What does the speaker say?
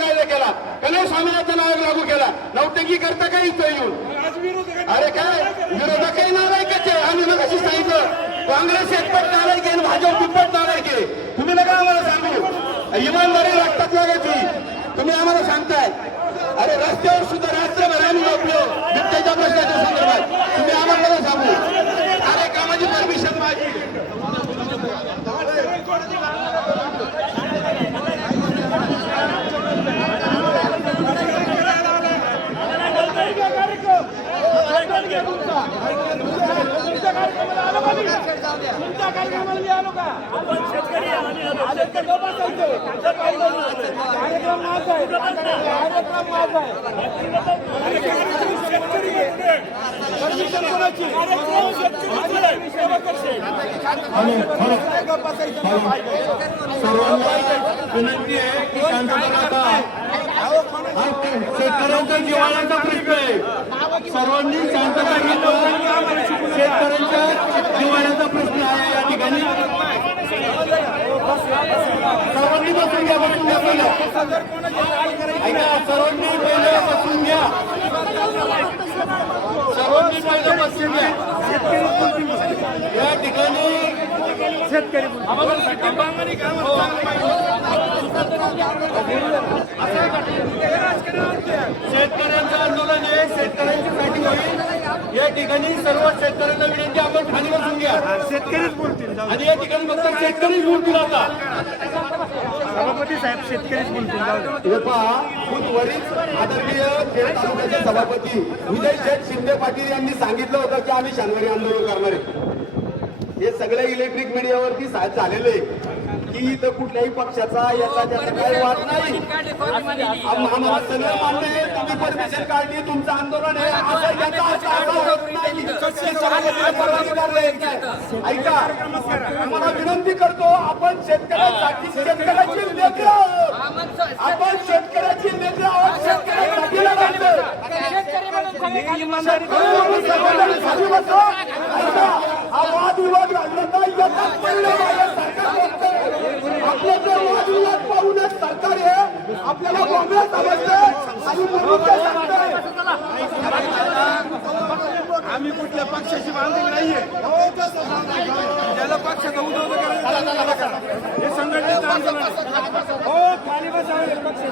कायदा केला का नाही? स्वामीनाथन आयोग लागू केला. नौटंकी करता का इथं येऊन? अरे काय विरोधकही नालायकच आहे. आम्ही मग अशी सांगितलं काँग्रेस एकपट नालायक आहे, भाजप दुप्पट नालायक आहे. तुम्ही नका आम्हाला सांगू. इमानदारी रक्तात लागायची. तुम्ही आम्हाला सांगताय. अरे रस्त्यावर सुद्धा रात्रभर आम्ही झोपलो बिबट्याच्या प्रश्नाच्या संदर्भात. तुम्ही आम्हाला नका सांगू. अरे कामाची परमिशन माझी. विनंती आहे की शांतता. शेतकऱ्यांचा जिव्हाळ्याचा प्रश्न आहे. सर्वांनी शांतता घेतली. शेतकऱ्यांच्या जिव्हाळ्याचा प्रश्न आहे या ठिकाणी. सर्वांनी बसून घ्या. पहिलं ऐका. सर्वांनी पहिलं बसून घ्या. सर्वांनी पहिलं बसून घ्या. या ठिकाणी शेतकरी शेतकऱ्यांचं आंदोलन आहे. शेतकऱ्यांच्यासाठी होईल. या ठिकाणी सर्व शेतकऱ्यांना विनंती आपण खाली बसून घ्या. शेतकरीच बोलतील आणि या ठिकाणी फक्त शेतकरीच बोलतील. आता सभापती साहेब शेतकरीच बोलतील. हे पहा वरील आदरणीय खेड तालुक्याचे सभापती विजय शेठ शिंदे पाटील यांनी सांगितलं होतं की आम्ही शनिवारी आंदोलन करणार आहे. हे सगळ्या इलेक्ट्रिक मीडियावरती झालेलं आहे की इथं कुठल्याही पक्षाचा याचा त्याचा काही वाद नाही. आम्हाला सगळं मान्य आहे. तुम्ही परमिशन काढली, तुमचं आंदोलन आहे असं याचा अर्थ असा होत नाही. ऐका आम्हाला विनंती करतो. आपण शेतकऱ्यांसाठी शेतकऱ्याची लेकरं आहोत. आपण शेतकऱ्याची लेकरं आहोत. शेतकऱ्यासाठी लढायचं. हा वादविवाद घालला नाही. आपलं जे वादविवाद पाहूनच सरकार हे आपल्याला बोंबलं समजतं आणि म्हणून ते सांगतंय. आम्ही कुठल्या पक्षाची बांधणी नाहीये. ज्याला पक्षाचा उद्योग करायचा हे संघटनेचं आंदोलन हो खाली बसावे. पक्ष